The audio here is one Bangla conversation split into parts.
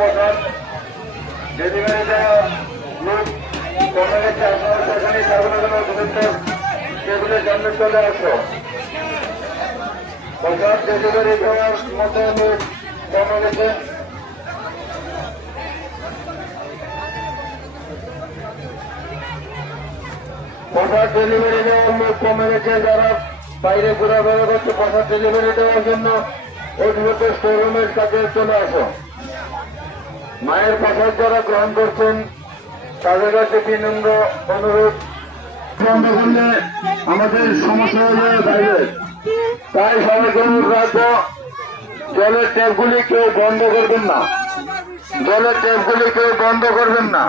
প্রসাদ ডেলিভারি দেওয়া লোক কমে গেছে। আপনারা সেখানে ছাগলগুলো ভেতর টেবিলের সামনে চলে আসো। প্রসাদ ডেলিভারি দেওয়ার মতো লোক কমে গেছে। প্রসাদ ডেলিভারি দেওয়ার লোক কমে গেছে। যারা বাইরে ঘোরাফেরা করছে প্রসাদ ডেলিভারি দেওয়ার জন্য অধিভূত স্টোররুমের কাছে চলে আসো। মায়ের প্রসাদ যারা গ্রহণ করছেন তাদের কাছে বিনম্র অনুরোধ, বন্ধ করলে আমাদের সমস্যা হয়ে যাবে বাইরে। তাই সবাইকে অনুরোধ রাখবো, জলের ট্যাপগুলি কেউ বন্ধ করবেন না। জলের ট্যাপগুলি কেউ বন্ধ করবেন না।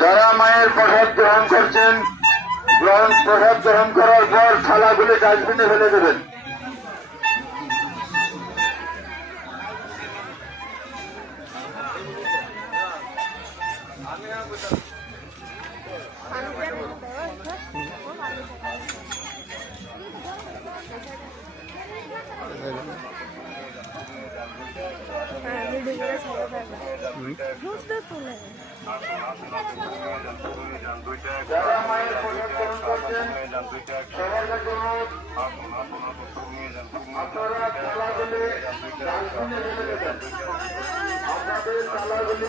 যারা মায়ের প্রসাদ গ্রহণ করছেন প্রসাদ গ্রহণ করার পর থালাগুলি ডাস্টবিনে ফেলে দেবেন। যারা মায়ের প্রসাদ গ্রহণ করছেন সবার কাছে অনুরোধ, আপনারা থালাগুলি ডাস্টবিনে ফেলে দেবেন। আপনাদের থালাগুলি